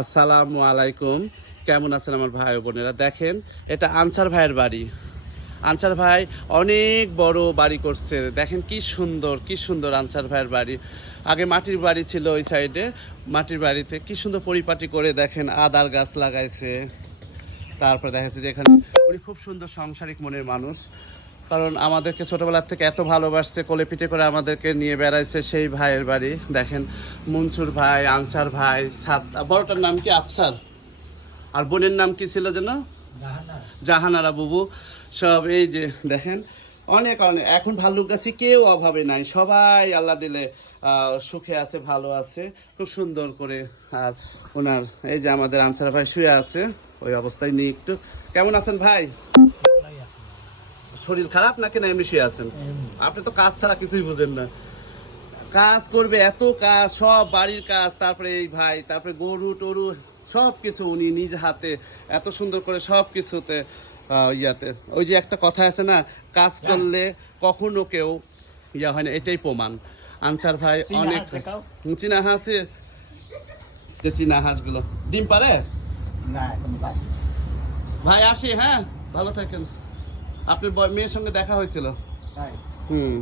আসসালামু আলাইকুম। কেমন আছেন আমার ভাই বোনেরা? দেখেন, এটা আনসার ভাইয়ের বাড়ি। আনসার ভাই অনেক বড় বাড়ি করছে। দেখেন কি সুন্দর, কি সুন্দর আনসার ভাইয়ের বাড়ি। আগে মাটির বাড়ি ছিল ওই সাইডে। মাটির বাড়িতে কি সুন্দর পরিপাটি করে দেখেন আদার গাছ লাগাইছে। তারপর দেখা যাচ্ছে যে এখানে উনি খুব সুন্দর সাংসারিক মনের মানুষ। কারণ আমাদেরকে ছোটবেলার থেকে এত ভালোবাসছে, কোলে পিঠে করে আমাদেরকে নিয়ে বেড়াইছে সেই ভাইয়ের বাড়ি। দেখেন, মনসুর ভাই, আনসার ভাই, বড়টার নাম কি আফসার, আর বোনের নাম কি ছিল যেন? জাহানারা বুবু। সব এই যে দেখেন, অনেক অনেক এখন ভাল্লুক গাছি কেউ অভাবে নাই, সবাই আল্লাহ দিলে সুখে আছে, ভালো আছে, খুব সুন্দর করে। আর ওনার এই যে আমাদের আনসার ভাই শুয়ে আছে, ওই অবস্থায় নিয়ে একটু। কেমন আছেন ভাই? শরীর খারাপ নাকি না এমনি শুয়ে আছেন? আপনি তো কাজ ছাড়া কিছুই বুঝেন না। কাজ করবে, এত কাজ, সব বাড়ির কাজ, তারপরে এই ভাই, তারপরে গরু টরু সব কিছু উনি নিজ হাতে এত সুন্দর করে সব কিছুতে ইয়াতে। ওই যে একটা কথা আছে না, কাজ করলে কখনো কেউ ইয়া হয় না, এটাই প্রমাণ। আনসার ভাই অনেক চীনা হাঁস, চীনা হাঁসগুলো ডিম পারে। ভাই আসি, হ্যাঁ, ভালো থাকেন। আপনার মেয়ের সঙ্গে দেখা হয়েছিল। হুম।